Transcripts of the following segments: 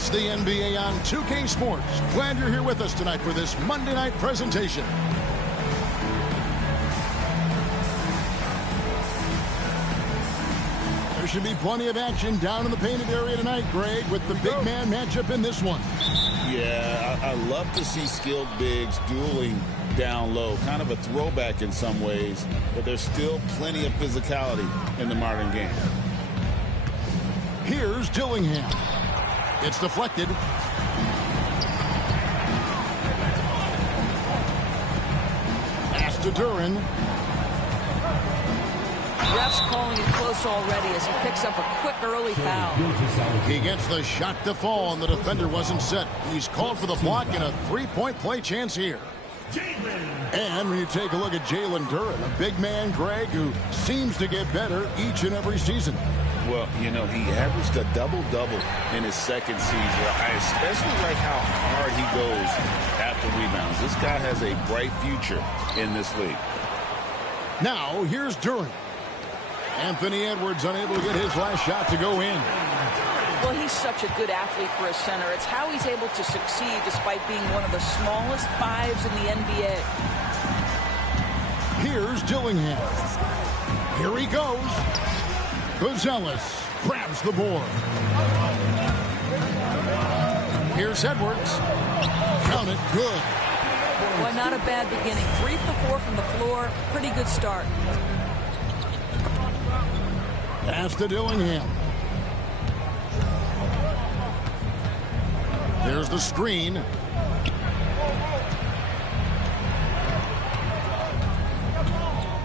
It's the NBA on 2K Sports. Glad you're here with us tonight for this Monday night presentation. There should be plenty of action down in the painted area tonight, Greg, with the big man matchup in this one. Yeah, I love to see skilled bigs dueling down low. Kind of a throwback in some ways, but there's still plenty of physicality in the modern game. Here's Dillingham. It's deflected. Pass to Duren. Ref's calling it close already as he picks up a quick early foul. He gets the shot to fall, and the defender wasn't set. He's called for the block and a three-point play chance here. And when you take a look at Jalen Duren, a big man, Greg, who seems to get better each and every season. Well, you know, he averaged a double-double in his second season. I especially like how hard he goes after rebounds. This guy has a bright future in this league. Now, here's Duren. Anthony Edwards unable to get his last shot to go in. Well, he's such a good athlete for a center. It's how he's able to succeed despite being one of the smallest fives in the NBA. Here's Dillingham. Here he goes. Buzelis grabs the board. Here's Edwards. Count it, good. Well, not a bad beginning. 3 for 4 from the floor. Pretty good start. Pass to Dillingham. There's the screen.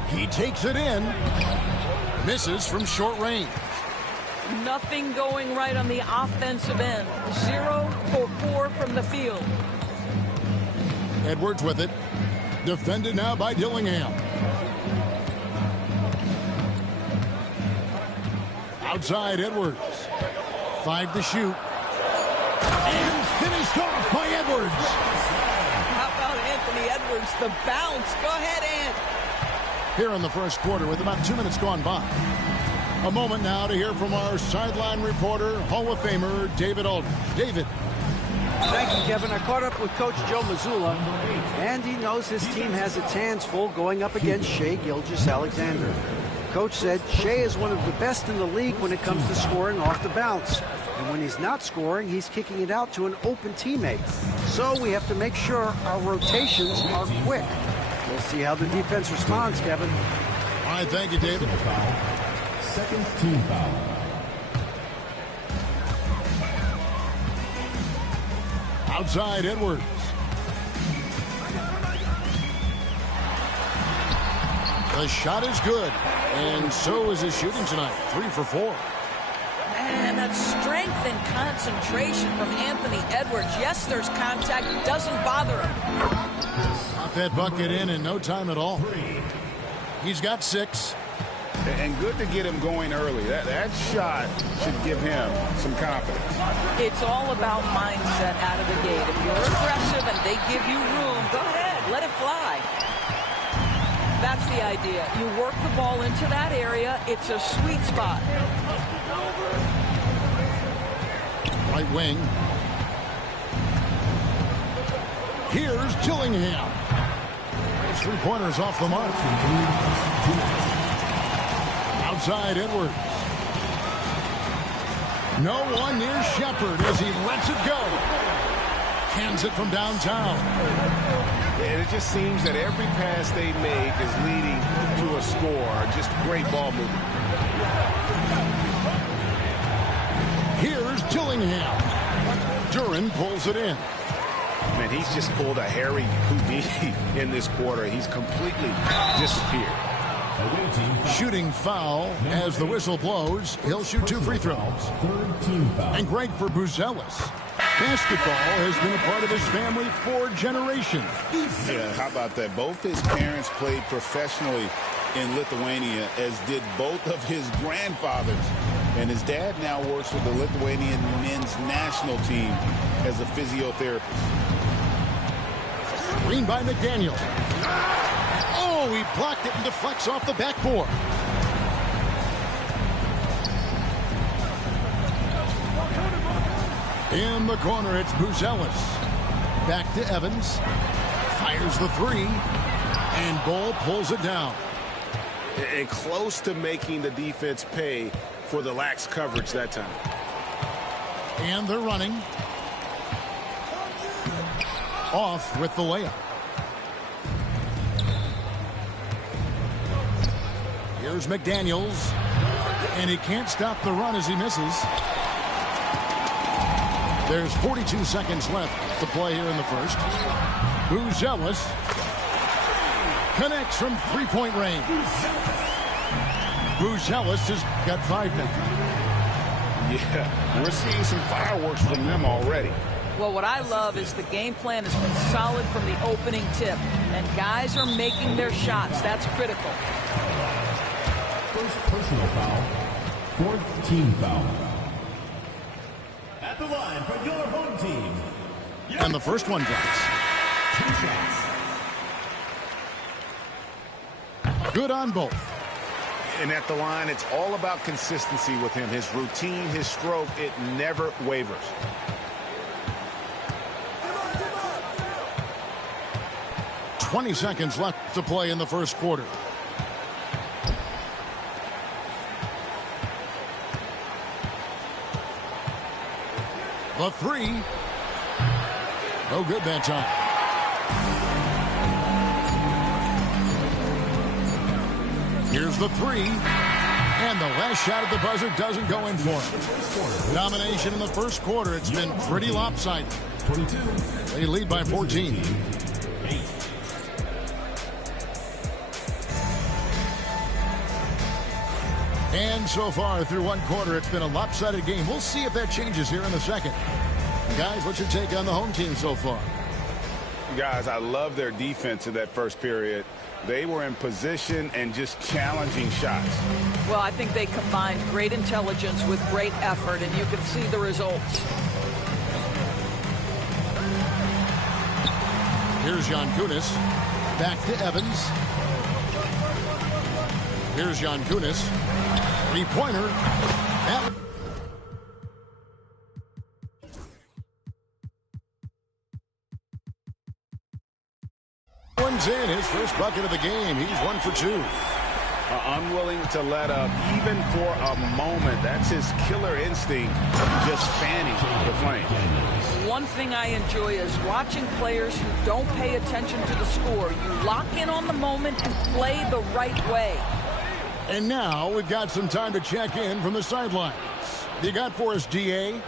He takes it in. Misses from short range. Nothing going right on the offensive end. 0 for 4 from the field. Edwards with it. Defended now by Dillingham. Outside Edwards. 5 to shoot. And finished off by Edwards. How about Anthony Edwards? The bounce. Go ahead, Ant. Here in the first quarter with about 2 minutes gone by. A moment now to hear from our sideline reporter, Hall of Famer David Aldridge. David. Thank you, Kevin. I caught up with Coach Joe Mazzulla, and he knows his team has its hands full going up against Shai Gilgeous-Alexander. Coach said Shai is one of the best in the league when it comes to scoring off the bounce. And when he's not scoring, he's kicking it out to an open teammate. So we have to make sure our rotations are quick. We'll see how the defense responds, Kevin. All right, thank you, David. Second team foul. Outside Edwards. The shot is good, and so is his shooting tonight. 3 for 4. And that strength and concentration from Anthony Edwards. Yes, there's contact. Doesn't bother him. Got that bucket in no time at all. He's got 6. And good to get him going early. That shot should give him some confidence. It's all about mindset out of the gate. If you're aggressive and they give you room, go ahead, let it fly. That's the idea. You work the ball into that area. It's a sweet spot. Right wing. Here's Dillingham. His three-pointers off the mark. Outside Edwards. No one near Shepard as he lets it go. Hands it from downtown. And it just seems that every pass they make is leading to a score. Just great ball movement. Here's Dillingham. Duren pulls it in. Man, he's just pulled a Harry Houdini in this quarter. He's completely disappeared. Shooting foul as the whistle blows. He'll shoot 2 free throws. And great for Buzelis. Basketball has been a part of his family for generations. Yeah, how about that? Both his parents played professionally in Lithuania, as did both of his grandfathers. And his dad now works with the Lithuanian men's national team as a physiotherapist. Screen by McDaniel. Oh, he blocked it and deflects off the backboard. In the corner, it's Buzelis. Back to Evans. Fires the three. And Bull pulls it down. And close to making the defense pay for the lax coverage that time. And they're running. Off with the layup. Here's McDaniels. And he can't stop the run as he misses. There's 42 seconds left to play here in the first. Buzelis connects from three-point range. Buzelis has got 5 now. Yeah, we're seeing some fireworks from them already. Well, what I love is the game plan has been solid from the opening tip, and guys are making their shots. That's critical. First personal foul, fourth team foul. At the line for your home team. And the first one drops. 2 shots. Good on both. And at the line, it's all about consistency with him. His routine, his stroke, it never wavers. "20 seconds left to play in the first quarter. The three. No good that time. Here's the three. And the last shot at the buzzer doesn't go in for him. Domination in the first quarter. It's been pretty lopsided. 22. They lead by 14. 8. And so far through one quarter, it's been a lopsided game. We'll see if that changes here in the second. Guys, what's your take on the home team so far? Guys, I love their defense in that first period. They were in position and just challenging shots. Well, I think they combined great intelligence with great effort, and you can see the results. Here's Yankunis. Back to Evans. Here's Yankunis. Three-pointer. One's in. His first bucket of the game. He's 1 for 2. Unwilling to let up even for a moment. That's his killer instinct, just fanning the flame. One thing I enjoy is watching players who don't pay attention to the score. You lock in on the moment and play the right way. And now we've got some time to check in from the sidelines. You got for us, DA?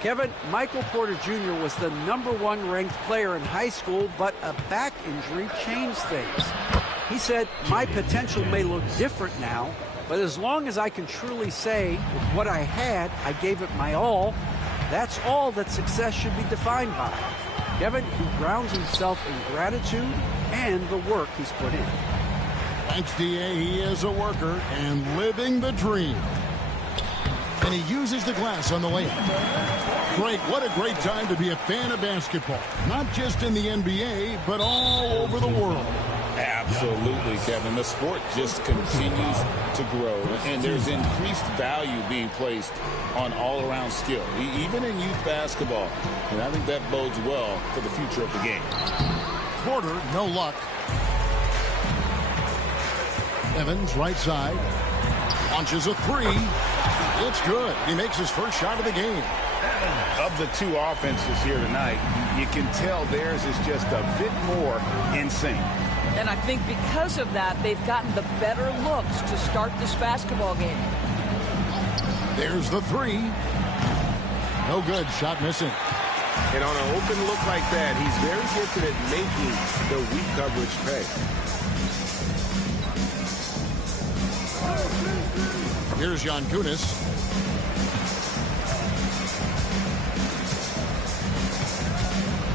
Kevin, Michael Porter Jr. was the #1 ranked player in high school, but a back injury changed things. He said, "My potential may look different now, but as long as I can truly say with what I had, I gave it my all, that's all that success should be defined by." Kevin, he grounds himself in gratitude and the work he's put in. Thanks, DA. He is a worker and living the dream. And he uses the glass on the layup. Greg, what a great time to be a fan of basketball. Not just in the NBA, but all over the world. Absolutely, Kevin. The sport just continues to grow, and there's increased value being placed on all-around skill, even in youth basketball. And I think that bodes well for the future of the game. Porter, no luck. Evans, right side. Launches a three. It's good. He makes his first shot of the game. Of the two offenses here tonight, you can tell theirs is just a bit more in sync. And I think because of that, they've gotten the better looks to start this basketball game. There's the three. No good. Shot missing. And on an open look like that, he's very gifted at making the weak coverage pay. Here's Yankunis.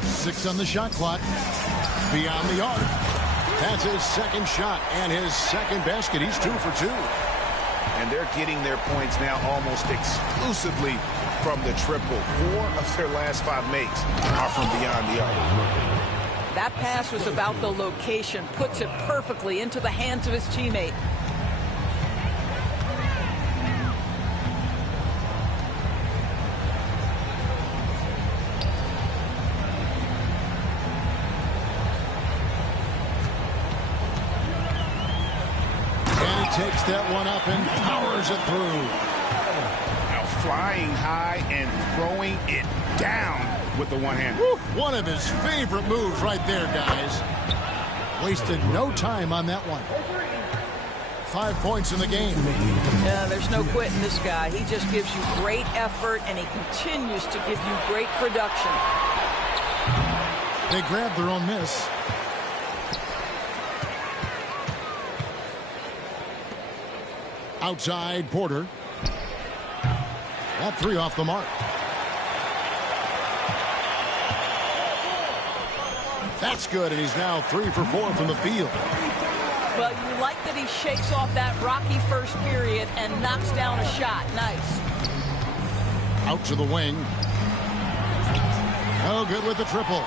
Six on the shot clock. Beyond the arc. That's his second shot and his second basket. He's 2 for 2. And they're getting their points now almost exclusively from the triple. 4 of their last 5 makes are from beyond the arc. That pass was about the location. Puts it perfectly into the hands of his teammate. takes that one up and powers it through. Now flying high and throwing it down with the one-hand. One of his favorite moves right there, guys. Wasted no time on that one. 5 points in the game. Yeah, there's no quitting this guy. He just gives you great effort, and he continues to give you great production. They grabbed their own miss. Outside, Porter. That three off the mark. That's good, and he's now 3 for 4 from the field. Well, you like that he shakes off that rocky first period and knocks down a shot. Nice. Out to the wing. No good with the triple.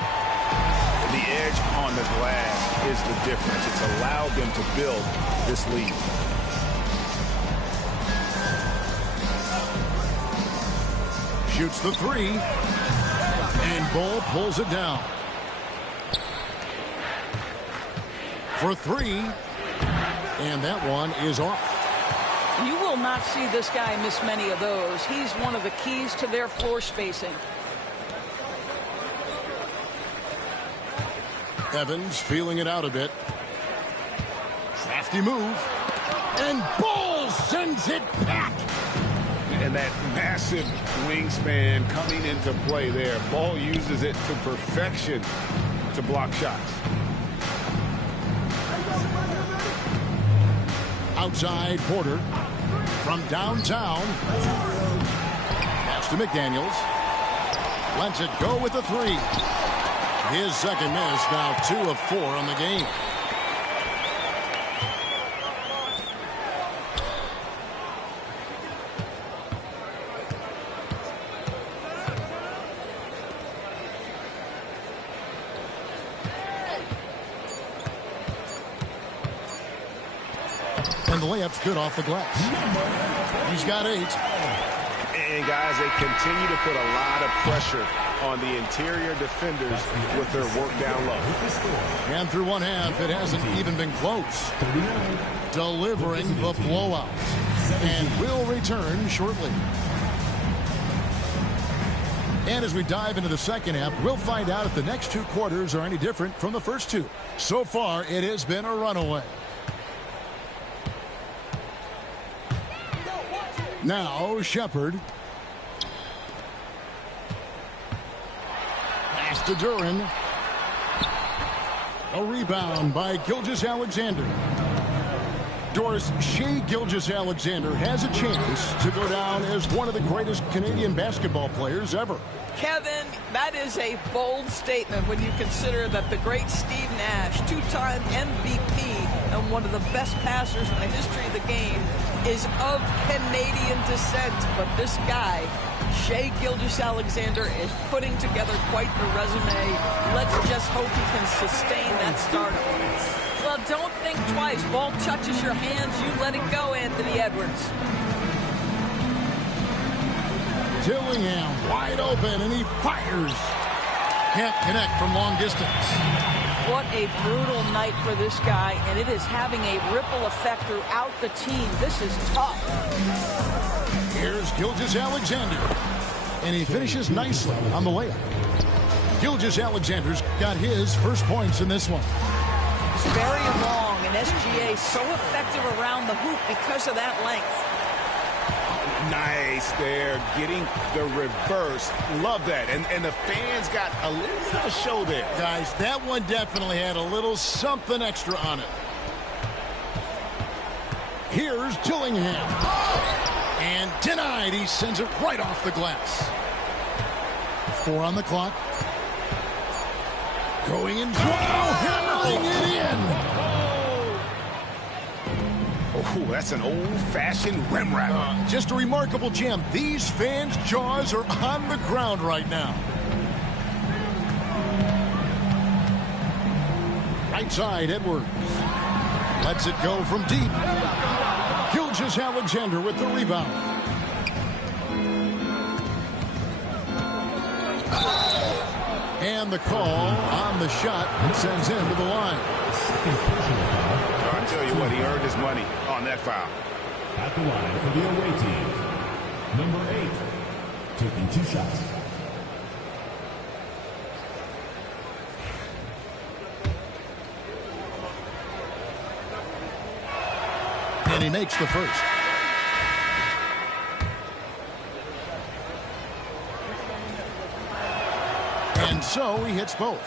The edge on the glass is the difference. It's allowed them to build this lead. Shoots the three. And Bull pulls it down. For three. And that one is off. You will not see this guy miss many of those. He's one of the keys to their floor spacing. Evans feeling it out a bit. Crafty move. And Bull sends it back. And that massive wingspan coming into play there. Ball uses it to perfection to block shots. Outside, Porter. From downtown. Pass to McDaniels. Lets it go with the three. His second miss, now 2 of 4 on the game. And the layup's good off the glass. He's got 8. And guys, they continue to put a lot of pressure on the interior defenders with their work down low. And through one half, it hasn't even been close. Delivering the blowout. And will return shortly. And as we dive into the second half, we'll find out if the next 2 quarters are any different from the first 2. So far, it has been a runaway. Now, Shepard. Pass to Duren. A rebound by Gilgeous-Alexander. Doris, Shai Gilgeous-Alexander has a chance to go down as one of the greatest Canadian basketball players ever. Kevin, that is a bold statement when you consider that the great Steve Nash, 2-time MVP and one of the best passers in the history of the game, is of Canadian descent. But this guy, Shai Gilgeous-Alexander, is putting together quite the resume. Let's just hope he can sustain that stardom. Well, don't think twice. Ball touches your hands, you let it go, Anthony Edwards. Dillingham wide open, and he fires. Can't connect from long distance. What a brutal night for this guy, and it is having a ripple effect throughout the team. This is tough. Here's Gilgeous-Alexander, and he finishes nicely on the layup. Gilgeous-Alexander's got his first points in this one. It's very long, and SGA so effective around the hoop because of that length. Nice there, getting the reverse. Love that. And the fans got a little bit of a show there. Guys, that one definitely had a little something extra on it. Here's Dillingham. And denied. He sends it right off the glass. 4 on the clock. Going in. Hammering it in. Oh, that's an old-fashioned rim wrap. Just a remarkable jam. These fans' jaws are on the ground right now. Right side, Edwards. Lets it go from deep. Gilgeous-Alexander with the rebound. And the call on the shot sends him to the line. I tell you what, he earned his money on that foul. At the line for the away team, number 8, taking 2 shots. And he makes the first. And so he hits both.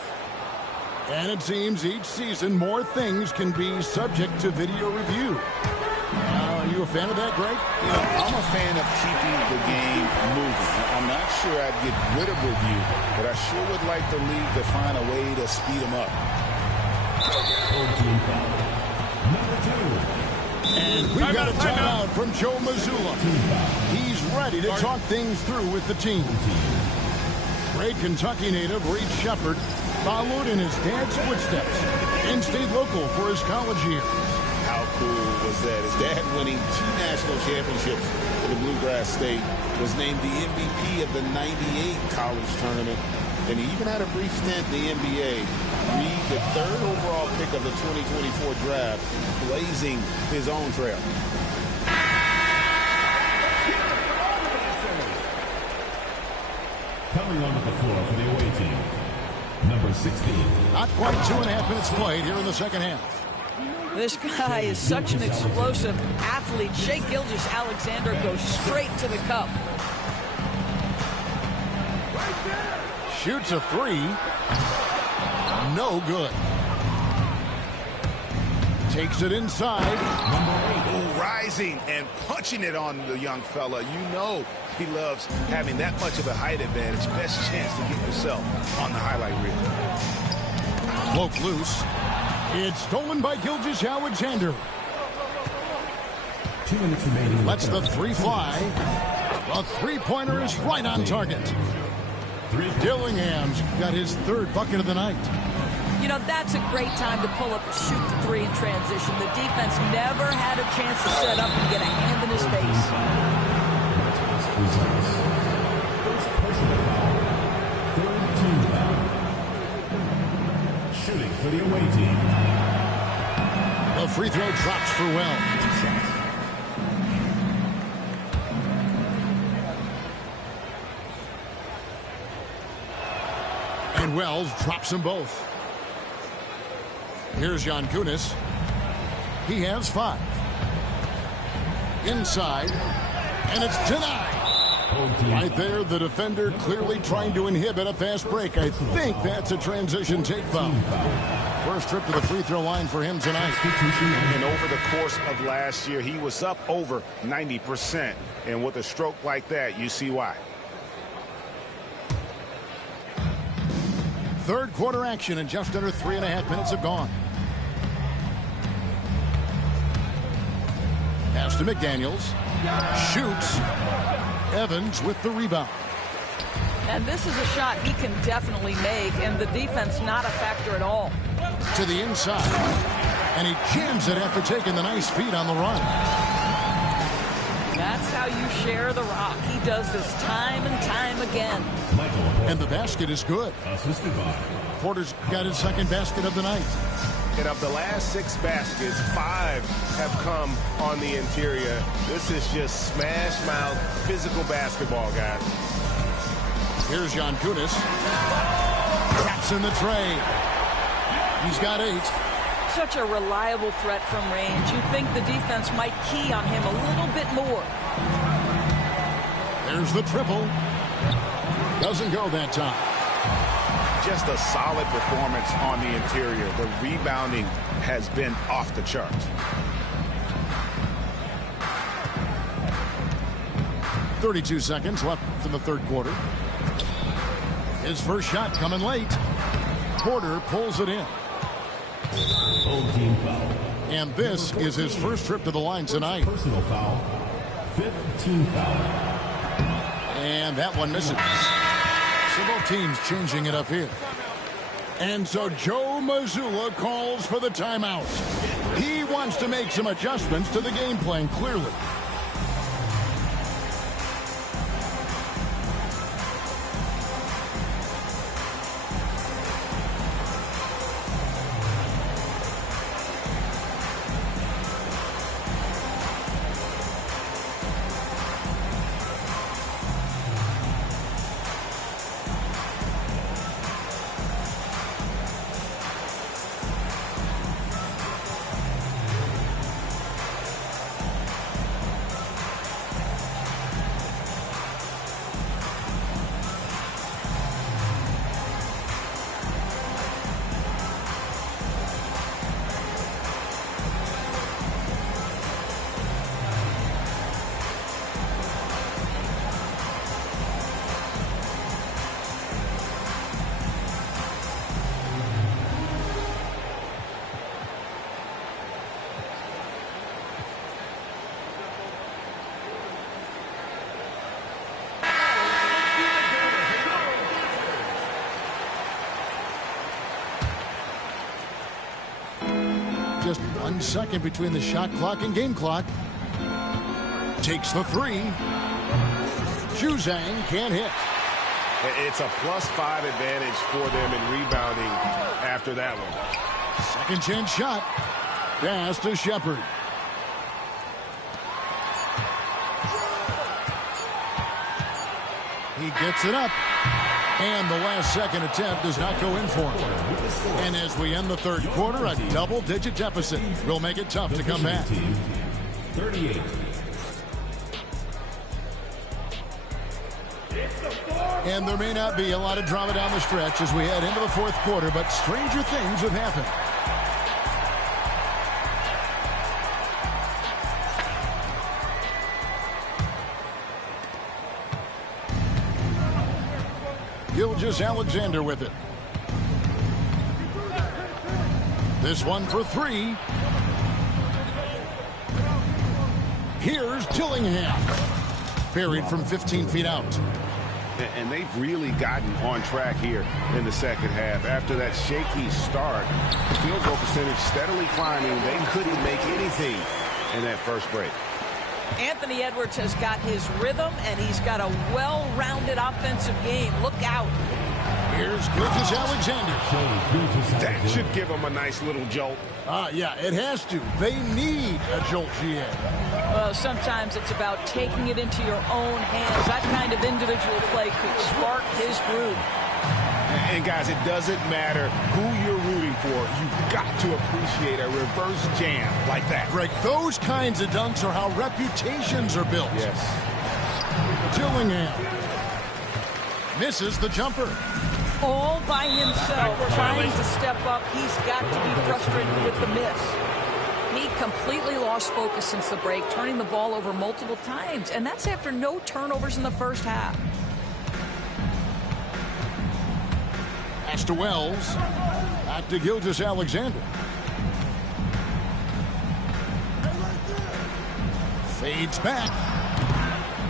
And it seems each season more things can be subject to video review. Are you a fan of that, Greg? You know, I'm a fan of keeping the game moving. I'm not sure I'd get rid of review, but I sure would like the league to find a way to speed them up. Number 2. And we've got a timeout from Joe Mazzulla. He's ready to talk things through with the team. Great Kentucky native Reed Sheppard followed in his dad's footsteps and stayed local for his college years. How cool was that? His dad winning 2 national championships for the Bluegrass State, was named the MVP of the '98 college tournament, and he even had a brief stint in the NBA. Reed, the 3rd overall pick of the 2024 draft, blazing his own trail. Coming onto the floor for the away team, number 16. Not quite 2.5 minutes played here in the second half. This guy is such an explosive athlete. Shai Gilgeous-Alexander goes straight to the cup. Shoots a 3. No good. Takes it inside. Oh, rising and punching it on the young fella. You know he loves having that much of a height advantage. Best chance to get yourself on the highlight reel. Broke loose. It's stolen by Gilgeous-Alexander. 2 minutes remaining. Lets the 3 fly. A 3-pointer is right on target. Dillingham's got his 3rd bucket of the night. You know, that's a great time to pull up and shoot the 3 in transition. The defense never had a chance to set up and get a hand in his face. Results. First personal foul. 3rd team foul. Shooting for the away team. The free throw drops for Wells. 2 shots. And Wells drops them both. Here's Jankunas. He has 5. Inside. And it's denied. Right there, the defender clearly trying to inhibit a fast break. I think that's a transition take foul. First trip to the free throw line for him tonight. And over the course of last year, he was up over 90%. And with a stroke like that, you see why. 3rd quarter action, and just under 3.5 minutes have gone. Pass to McDaniels. Shoots. Evans with the rebound. And this is a shot he can definitely make, and the defense not a factor at all. To the inside. And he jams it after taking the nice feed on the run. That's how you share the rock. He does this time and time again. And the basket is good. Assisted by Porter's got his 2nd basket of the night. And of the last 6 baskets, 5 have come on the interior. This is just smash mouth physical basketball, guys. Here's Jankunas. Traps in the tray. He's got 8. Such a reliable threat from range. You'd think the defense might key on him a little bit more. There's the triple. Doesn't go that time. Just a solid performance on the interior. The rebounding has been off the charts. 32 seconds left in the 3rd quarter. His first shot coming late. Porter pulls it in. Old team foul. And this is his first trip to the line tonight. Personal foul. 5th team foul. And that one misses. So both teams changing it up here. And so Joe Mazzulla calls for the timeout. He wants to make some adjustments to the game plan, clearly. 1 second between the shot clock and game clock. Takes the three. Juzang can't hit. It's a +5 advantage for them in rebounding after that one. Second chance shot. Pass to Shepard. He gets it up. And the last second attempt does not go in for him. And as we end the third quarter, a double-digit deficit will make it tough to come back. 38. And there may not be a lot of drama down the stretch as we head into the fourth quarter, but stranger things have happened. Gilgeous-Alexander with it. This one for three. Here's Dillingham. Buried from 15 feet out. And they've really gotten on track here in the second half. After that shaky start, the field goal percentage steadily climbing. They couldn't make anything in that first break. Anthony Edwards has got his rhythm, and he's got a well-rounded offensive game. Look out. Here's Gilgeous-Alexander. That should give him a nice little jolt. Yeah, it has to. They need a jolt, GA. Well, sometimes it's about taking it into your own hands. That kind of individual play could spark his groove. And guys, it doesn't matter who you're rooting for. You've got to appreciate a reverse jam like that. Greg, those kinds of dunks are how reputations are built. Yes. Dillingham misses the jumper. All by himself, trying to step up. He's got to be frustrated with the miss. He completely lost focus since the break, turning the ball over multiple times. And that's after no turnovers in the first half. Pass to Wells. Back to Gilgeous-Alexander. Fades back.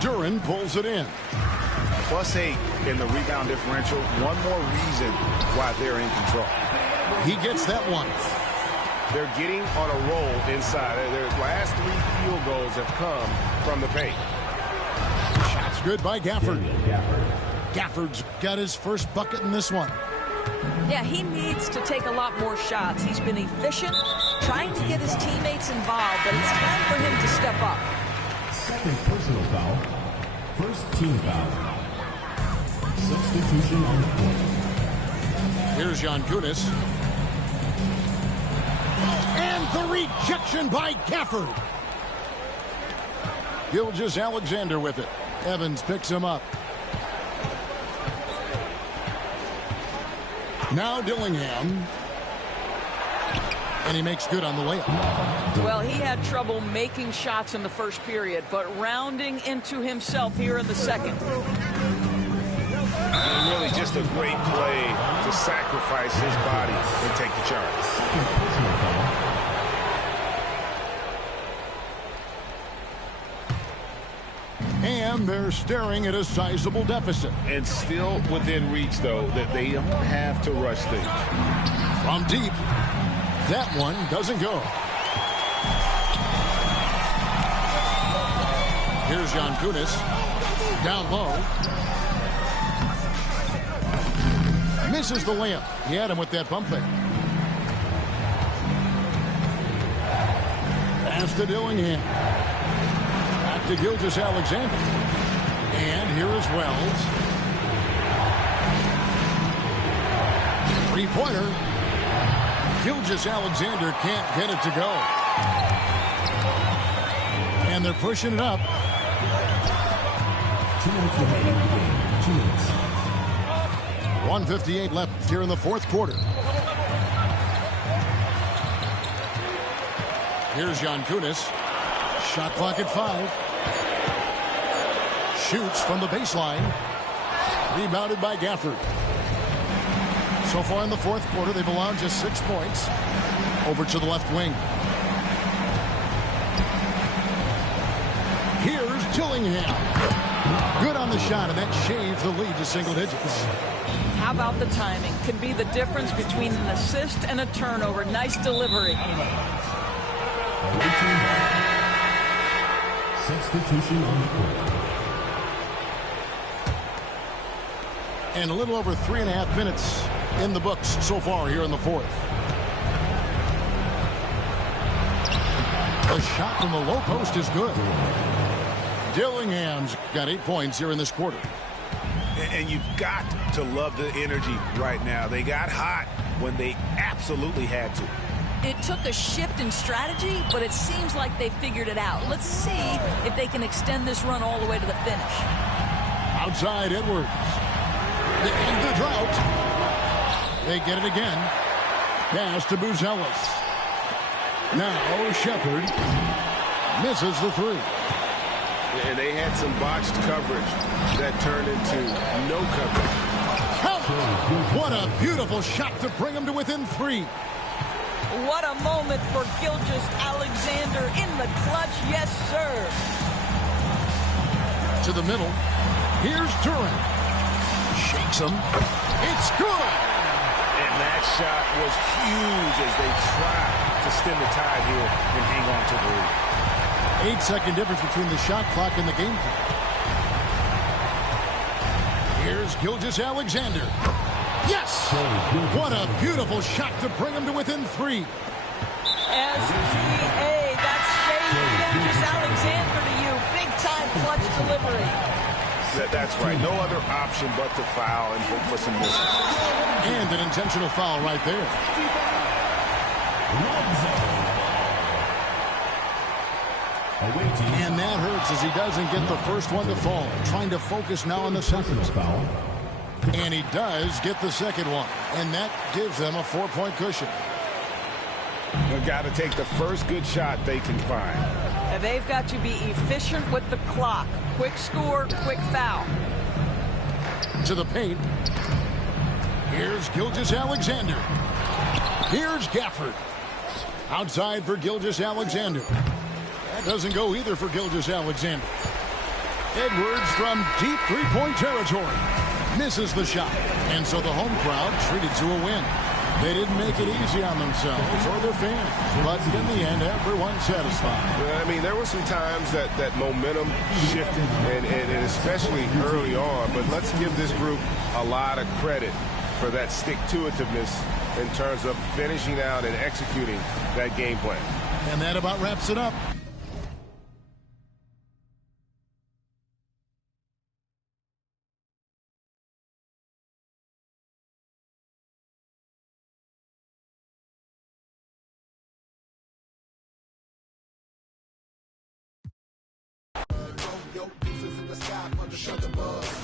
Duren pulls it in. +8 in the rebound differential. One more reason why they're in control. He gets that one. They're getting on a roll inside. Their last 3 field goals have come from the paint. Shot's good by Gafford. Gafford's got his first bucket in this one. Yeah, he needs to take a lot more shots. He's been efficient, trying to get his teammates involved, but it's time for him to step up. Second personal foul. First team foul. Substitution on the court. Here's Jankounis. And the rejection by Gafford. Gilgeous-Alexander with it. Evans picks him up. Now Dillingham. And he makes good on the layup. Well, he had trouble making shots in the first period, but rounding into himself here in the second. And really just a great play to sacrifice his body and take the charge. And they're staring at a sizable deficit. And still within reach, though, that they don't have to rush things. From deep. That one doesn't go. Here's Jankounis. Down low. Misses the layup. He had him with that bump fake. Pass to Dillingham. Back to Gilgeous-Alexander. And here is Wells. Three-pointer. Gilgeous-Alexander can't get it to go. And they're pushing it up. 2 minutes remaining in the game. 2 minutes. 1:58 left here in the fourth quarter. Here's Jankounis. Shot clock at 5. Shoots from the baseline. Rebounded by Gafford. So far in the fourth quarter, they've allowed just 6 points. Over to the left wing. Here's Dillingham. Good on the shot, and that shaves the lead to single digits. How about the timing? Can be the difference between an assist and a turnover. Nice delivery. substitution on the court. And a little over 3.5 minutes in the books so far here in the fourth. The shot from the low post is good. Dillingham's got 8 points here in this quarter. And you've got to love the energy right now. They got hot when they absolutely had to. It took a shift in strategy, but it seems like they figured it out. Let's see if they can extend this run all the way to the finish. Outside Edwards. They end the drought. They get it again. Pass to Buzelis. Now Shepherd misses the three. And they had some botched coverage that turned into no coverage. Count! What a beautiful shot to bring them to within 3. What a moment for Gilgeous-Alexander in the clutch. Yes, sir. To the middle. Here's Duren. Shakes him. It's good! And that shot was huge as they tried to stem the tide here and hang on to the lead. 8-second difference between the shot clock and the game clock. Here's Gilgeous-Alexander. Yes! What a beautiful shot to bring him to within 3. SGA, that's Shai Gilgeous-Alexander to you. Big-time clutch delivery. That's right. No other option but to foul and hope for some misses. And an intentional foul right there. And that hurts as he doesn't get the first one to fall. Trying to focus now on the second foul. And he does get the second one. And that gives them a 4-point cushion. They've got to take the first good shot they can find. And they've got to be efficient with the clock. Quick score, quick foul. To the paint. Here's Gilgeous-Alexander. Here's Gafford. Outside for Gilgeous-Alexander. That doesn't go either for Gilgeous-Alexander. Edwards from deep three-point territory. Misses the shot. And so the home crowd treated to a win. They didn't make it easy on themselves or their fans. But in the end, everyone's satisfied. I mean, there were some times that momentum shifted, and especially early on. But let's give this group a lot of credit for that stick-to-itiveness in terms of finishing out and executing that game plan. And that about wraps it up. Your pieces in the sky from the shelter buzz.